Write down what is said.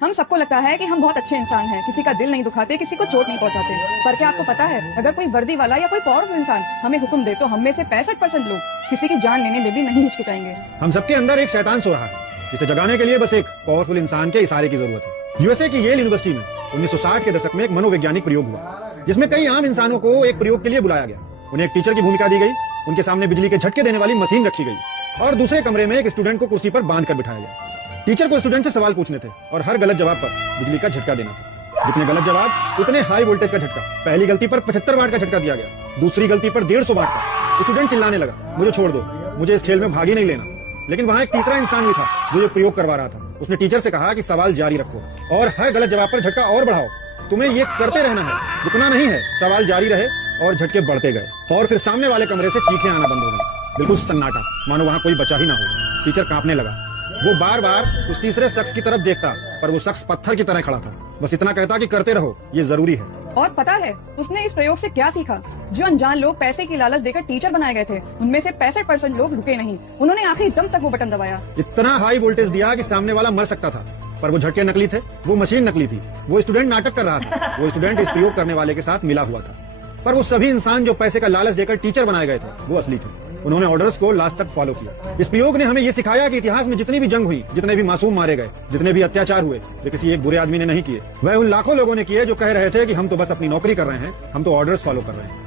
हम सबको लगता है कि हम बहुत अच्छे इंसान हैं, किसी का दिल नहीं दुखाते, किसी को चोट नहीं पहुंचाते। पर क्या आपको पता है, अगर कोई वर्दी वाला या कोई पावरफुल इंसान हमें हुक्म दे तो हम में से 65% लोग किसी की जान लेने में भी नहीं हिचकिचाएंगे। हम सबके अंदर एक शैतान सो रहा है, जिसे जगाने के लिए बस एक पावरफुल इंसान के इशारे की जरूरत है। यूएसए की येल यूनिवर्सिटी में 1960 के दशक में एक मनोवैज्ञानिक प्रयोग हुआ, जिसमें कई आम इंसानों को एक प्रयोग के लिए बुलाया गया। उन्हें एक टीचर की भूमिका दी गई, उनके सामने बिजली के झटके देने वाली मशीन रखी गई और दूसरे कमरे में एक स्टूडेंट को कुर्सी पर बांध कर बिठाया गया। टीचर को स्टूडेंट से सवाल पूछने थे और हर गलत जवाब पर बिजली का झटका देना था। जितने गलत जवाब उतने हाई वोल्टेज का झटका। पहली गलती पर 75 वाट का झटका दिया गया, दूसरी गलती पर 150 वाट का। स्टूडेंट चिल्लाने लगा, मुझे छोड़ दो, मुझे इस खेल में भाग ही नहीं लेना। लेकिन वहां एक तीसरा इंसान भी था जो ये प्रयोग करवा रहा था। उसने टीचर से कहा कि सवाल जारी रखो और हर गलत जवाब पर झटका और बढ़ाओ। तुम्हें ये करते रहना है, रुकना नहीं है। सवाल जारी रहे और झटके बढ़ते गए और फिर सामने वाले कमरे से चीखें आना बंद हो गई। बिल्कुल सन्नाटा, मानो वहां कोई बचा ही ना हो। टीचर कांपने लगा। वो बार बार उस तीसरे शख्स की तरफ देखता, पर वो शख्स पत्थर की तरह खड़ा था। बस इतना कहता कि करते रहो, ये जरूरी है। और पता है उसने इस प्रयोग से क्या सीखा? जो अनजान लोग पैसे की लालच देकर टीचर बनाए गए थे, उनमें से 65% लोग रुके नहीं। उन्होंने आखिरी दम तक वो बटन दबाया। इतना हाई वोल्टेज दिया कि सामने वाला मर सकता था, पर वो झटके नकली थे, वो मशीन नकली थी। वो स्टूडेंट नाटक कर रहा था। वो स्टूडेंट इस प्रयोग करने वाले के साथ मिला हुआ था, पर वो सभी इंसान जो पैसे का लालच देकर टीचर बनाए गए थे, वो असली थे। उन्होंने ऑर्डर्स को लास्ट तक फॉलो किया। इस प्रयोग ने हमें ये सिखाया कि इतिहास में जितनी भी जंग हुई, जितने भी मासूम मारे गए, जितने भी अत्याचार हुए, वे किसी एक बुरे आदमी ने नहीं किए। वह उन लाखों लोगों ने किए जो कह रहे थे कि हम तो बस अपनी नौकरी कर रहे हैं, हम तो ऑर्डर्स फॉलो कर रहे हैं।